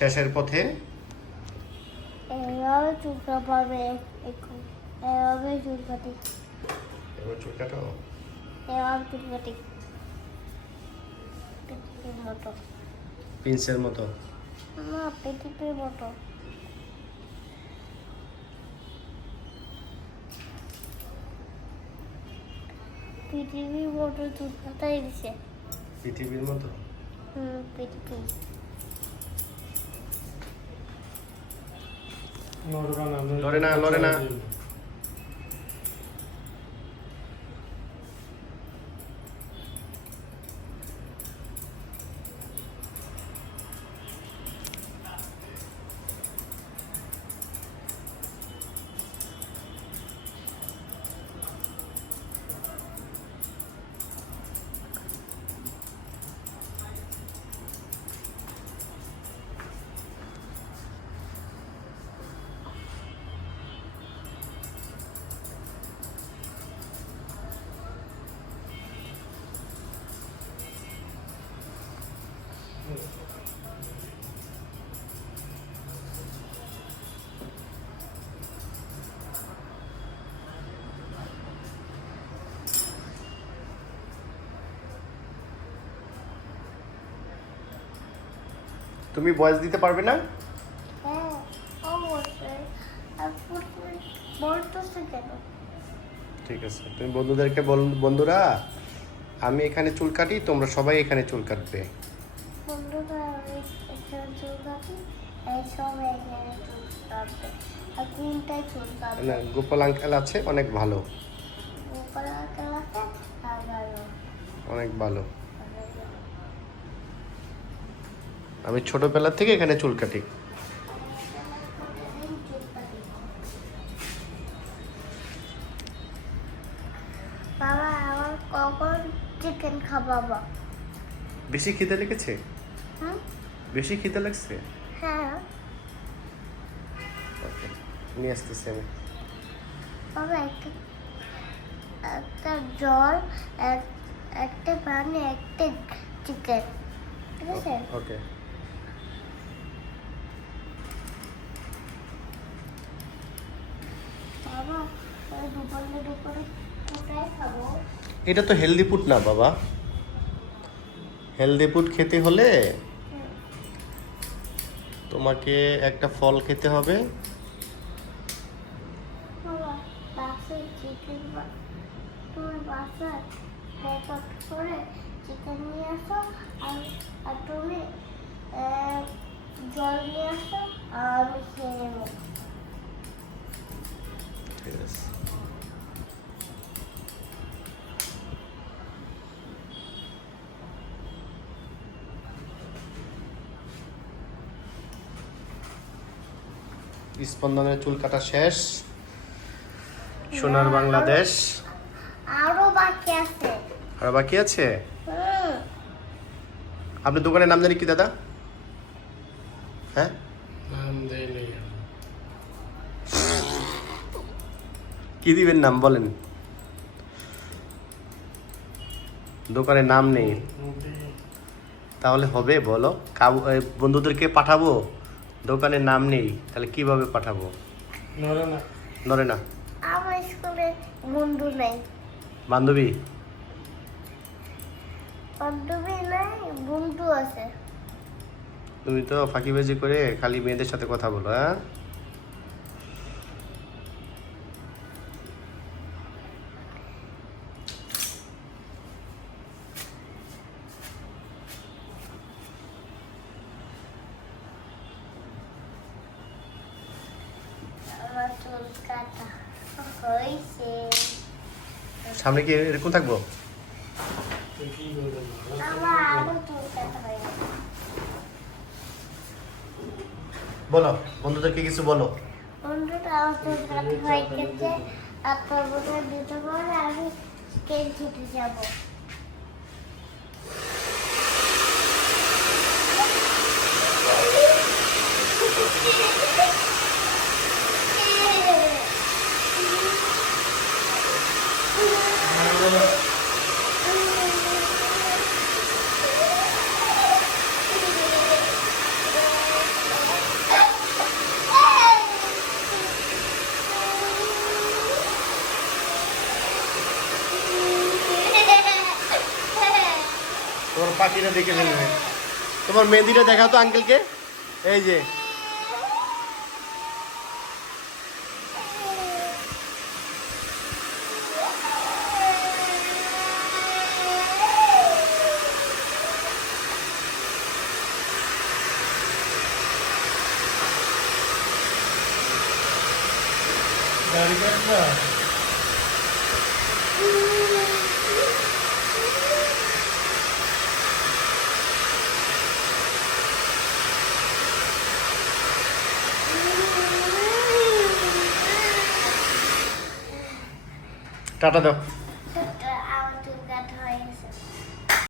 শেষের পথে এভাবে চুল কাটাবে একটু এভাবে চুল কাটি এবার চুল কাটো। এভাবে চুল কাটি পৃথিবীর মতো পিন্সের মতো। না পৃথিবীর মতো পৃথিবীর মতো চুল কাটাই দিছে পৃথিবীর মতো। পৃথিবী লড়ে না লড়ে না। তুমি ভয়েস দিতে পারবে না? হ্যাঁ অবশ্যই আর বলতেছে কেন ঠিক আছে, তুমি বন্ধুদেরকে বন্ধুরা আমি এখানে চুল কাটি, তোমরা সবাই এখানে চুল কাটবে। বন্ধুরা আমি এখানে চুল কাটি এই সবাই এখানে চুল কাটবে আর কোনটাই চুল কাটবে না, গোপাল আঙ্কেল আছে অনেক ভালো, উপরে আছে আর ভালো অনেক ভালো। আমি ছোটবেলা থেকে এখানে চুল কাটি। বাবা আমার কখন চিকেন খাওয়াবো বেশি খিদে লেগেছে? হুম বেশি খিদে লাগছে? হ্যাঁ ওকে, নিয়ে আসতেছি আমি। বাবা একটা জল একটা পানি একটা চিকেন ঠিক আছে ওকে। বাবা ওই দুপুরে কোথায় খাবো এটা তো হেলদি ফুড না বাবা। হেলদি ফুড খেতে হলে তোমাকে একটা ফল খেতে হবে। বাবা বাসায় চিকেন তুমি বাসায় ব্যাকআপ করে চিকেন নিয়ে আসো আর তুমি জল নিয়ে আসো আর আমি খেয়ে নেবো ঠিক আছে। স্পন্দনের চুল কাটা শেষ। সোনার বাংলাদেশ আরো বাকি আছে আর বাকি আছে। আপনার দোকানের নাম জানি কি দাদা? হ্যাঁ, কি দিবেন নাম বলেন? দোকানের নাম নেই তাহলে হবে বলো? বন্ধুদেরকে পাঠাবো, দোকানের নাম নেই, তাহলে কিভাবে পাঠাবো? নরে না। আমার স্কুলে বন্ধু নেই বান্ধবী বান্ধবী নাই বন্ধু আছে তুমি তো ফাঁকিবাজি করে খালি মেয়েদের সাথে কথা বলো। হ্যাঁ, আমার চুল কাটা হয়েছে সামনে কি এরকম থাকবো? আমার আরো চুল কাটা হয়ে গেছে বলো, বন্ধুদেরকে কিছু বলো। বন্ধুটা আমার চুল কাটা হয়ে গেছে আপনার বোধহয় দিতে পারে আমি স্কেল ছুটে যাবো পাখিটা দেখে ফেলবে। তোমার মেহেদিটা দেখাও তো আঙ্কেলকে। এই যে টাটা দাও।